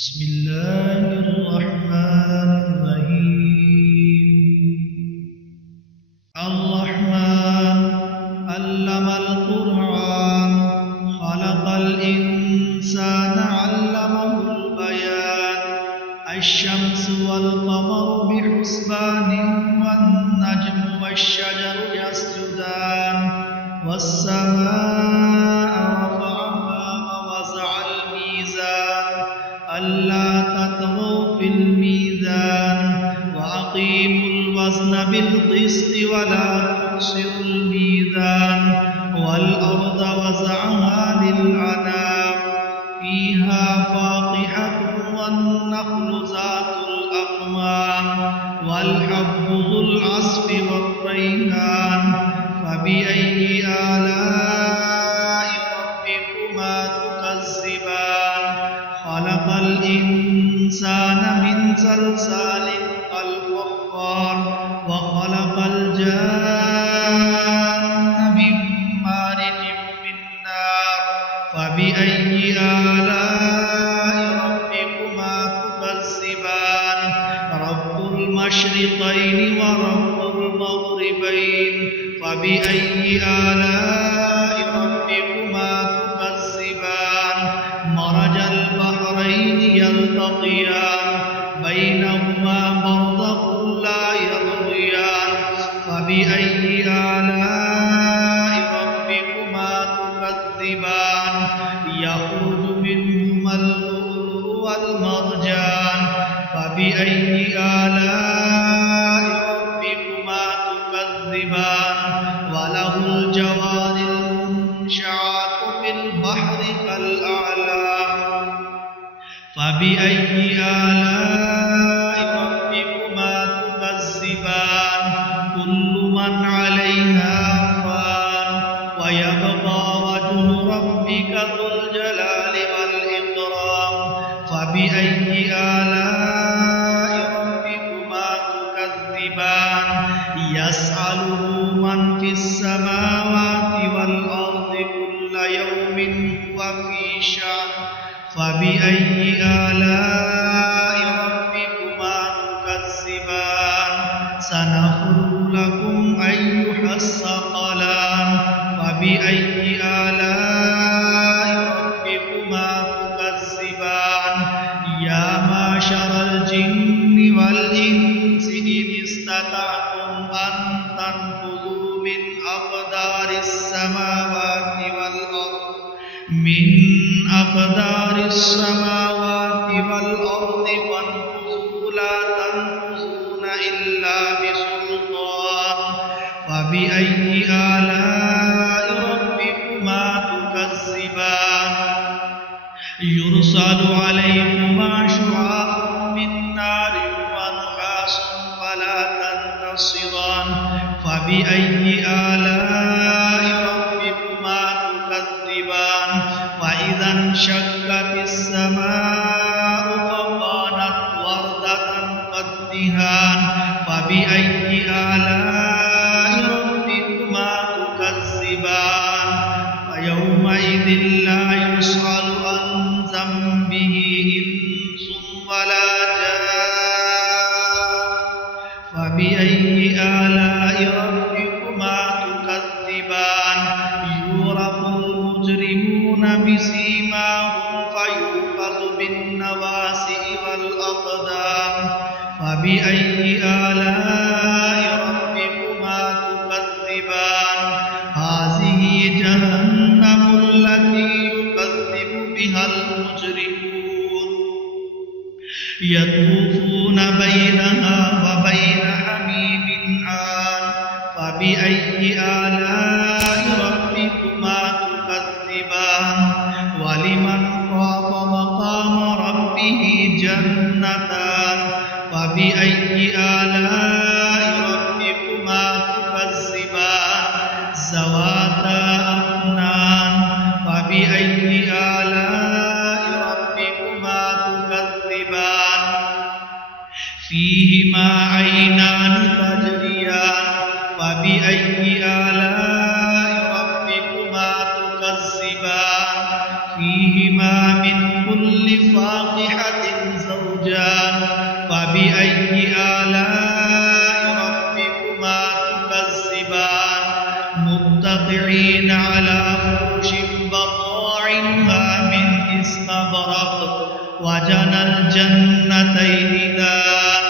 بسم الله الرحمن الرحيم الرحمن علم القرآن خلق الإنسان علمه البيان الشمس والقمر بحسبان والنجم والشجر يسجدان والسماء رفعها ووضع الميزان ألا تطغوا في الميزان وأقيموا الوزن بالقسط ولا تخسروا الميزان والأرض وضعها للأنام فيها فاقهة والنخل ذات الأكمام والحب ذو العصف والريحان فبأي آلاء ربكما تكذبان خلق الإنسان من صلصال كالفخار وخلق الجان من مارج من نار فبأي آلاء ربكما تكذبان رب المشرقين ورب المغربين فبأي آلاء ربكما تكذبان مرج البحرين يلتقيان بينهما برزخ لا يبغيان فبأي آلاء ربكما تكذبان يخرج منهما اللؤلؤ والمرجان فبأي آلاء ربكما تكذبان وله الجوار المنشآت في البحر كالأعلام فبأي آلاء ربكما تكذبان كل من عليها فان ويبقى وجه ربك ذو الجلال والإكرام فبأي آلاء ربكما تكذبان يسأله من في السماوات والأرض كل يوم هو في شأن فبأي آلاء ربكما تكذبان سنفرغ لكم أيها الثقلان فبأي آلاء ربكما تكذبان يا معشر الجن والإنس إن استطعتم أن تنفذوا من أقدار السماوات والأرض فانفذوا لا تنفذون إلا بسلطان فبأي آلاء ربكما تكذبان يرسل عليكما شعاع من نار ونحاس فلا تنتصران فبأي آلاء ربكما تكذبان وإذا انشقت السماء فكانت وردة كالدهان فبأي آلاء ربكما تكذبان فيومئذ لا يسأل عن ذنبه إنس ولا جان فبأي آلاء ربكما تكذبان يعرف المجرمون بسيماهم فيؤخذ بالنواسي والأقدام فبأي آلاء ربكما تكذبان هذه جهنم التي يكذب بها المجرمون يطوفون بينها وبين حميم آن فبأي آلاء ربكما تكذبان ولمن خاف مقام ربه جنتان فبأي آلاء ربكما تكذبان ذواتا أفنان فبأي آلاء ربكما تكذبان فيهما عينان تجريان فبأي آلاء تكذبان فيهما من كل فاكهة زوجان فبأي آلاء ربكما تكذبان متكئين على فرش بطائنها من استبرق وجنى الجنتين دان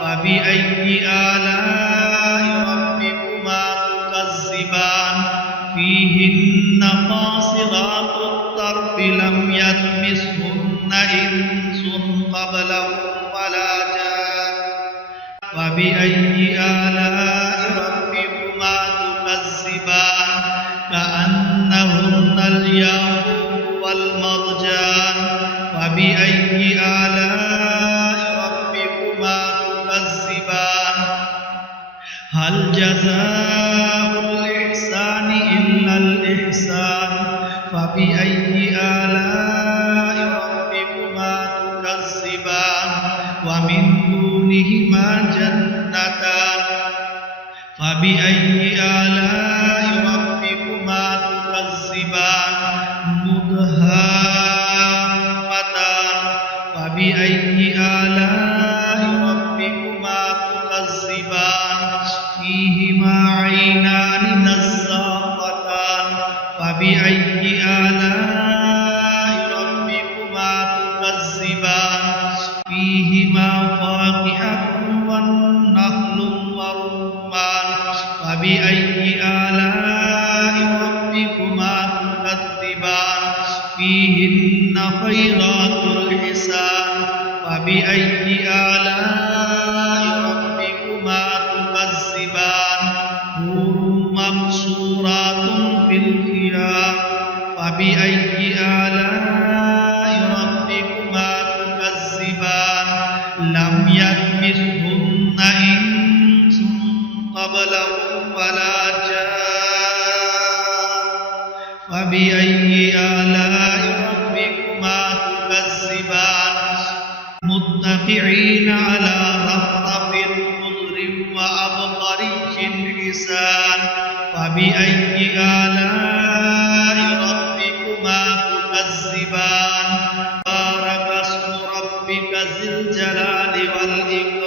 فبأي آلاء ربكما تكذبان فيهن قاصرات الطرف لم يطمثهن إنس قبلهم ولا جان فبأي آلاء ربكما تكذبان كأنهن الياقوت والمرجان فبأي آلاء ربكما تكذبان هل جزاء الإحسان إلا الإحسان فبأي آلاء ربكما تكذبان ومن دونهما جنتان فبأي آلاء ربكما تكذبان مدهامتان فبأي آلاء ربكما تكذبان فيهما عينان نضاختان فبأي آلاء ربكما تكذبان فيهما فاكهة والنخل والرمان فبأي آلاء ربكما تكذبان فيهن خيرات الحسان فبأي آلاء ربكما تكذبان حور مقصورات في الخيام فبأي آلاء ربكما تكذبان لم يطمثهن إنس قبلهم ولا جان فبأي آلاء ربكما تكذبان متكئين على رفرف خضر وعبقري حسان فبأي آلاء ربكما تكذبان بارك اسم ربك ذي الجلال والإكرام